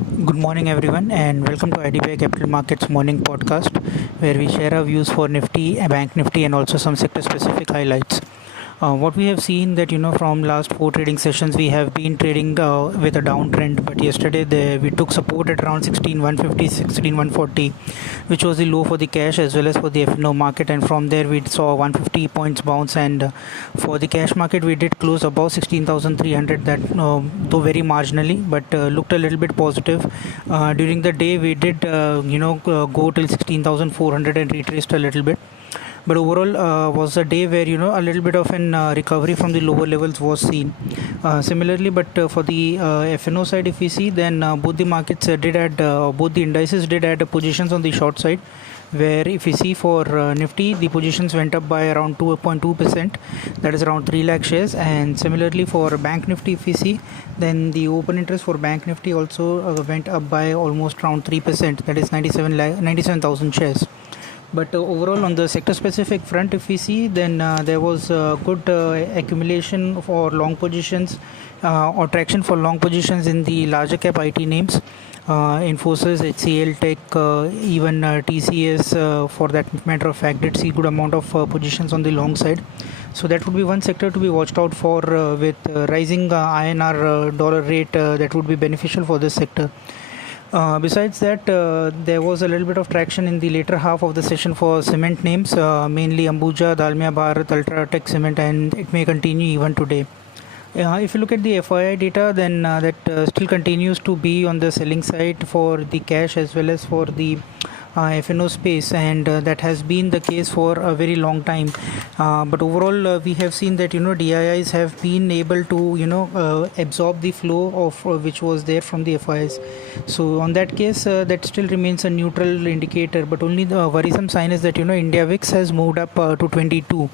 Good morning, everyone, and welcome to IDBI Capital Markets Morning Podcast, where we share our views for Nifty, Bank Nifty, and also some sector-specific highlights. What we have seen that from last four trading sessions we have been trading with a downtrend, but yesterday we took support at around 16,150, 16,140, which was the low for the cash as well as for the FNO market, and from there we saw 150 points bounce, and for the cash market we did close above 16,300, that though very marginally, but looked a little bit positive. During the day we did go till 16,400 and retraced a little bit, but overall was a day where a little bit of an recovery from the lower levels was seen. Similarly, but for the FNO side, if we see, then both the markets both the indices did add positions on the short side, where if we see for Nifty, the positions went up by around 2.2%, that is around 3 lakh shares, and similarly for Bank Nifty, if we see, then the open interest for Bank Nifty also went up by almost around 3%, that is 97,000 shares. But overall, on the sector specific front, if we see, then there was good accumulation for long positions or traction for long positions in the larger cap IT names, Infosys, HCL Tech, even TCS, for that matter of fact, did see good amount of positions on the long side. So that would be one sector to be watched out for, with rising INR dollar rate, that would be beneficial for this sector. Besides that, there was a little bit of traction in the later half of the session for cement names, mainly Ambuja, Dalmia Bharat, Ultratech Cement, and it may continue even today. If you look at the FII data, then that still continues to be on the selling side for the cash as well as for the FNO space, and that has been the case for a very long time. But overall, we have seen that DIIs have been able to absorb the flow of which was there from the FIs. So on that case, that still remains a neutral indicator. But only the worrisome sign is that India VIX has moved up to 22,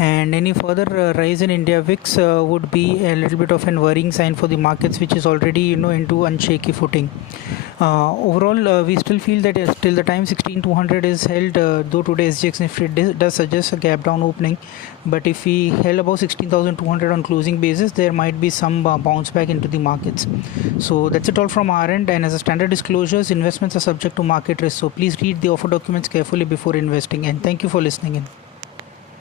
and any further rise in India VIX would be a little bit of an worrying sign for the markets, which is already into unshaky footing. Overall, we still feel that till the time 16,200 is held, though today SGX Nifty does suggest a gap down opening, but if we held above 16,200 on closing basis, there might be some bounce back into the markets. So that's it all from our end, and as a standard disclosures, investments are subject to market risk, so please read the offer documents carefully before investing, and thank you for listening in.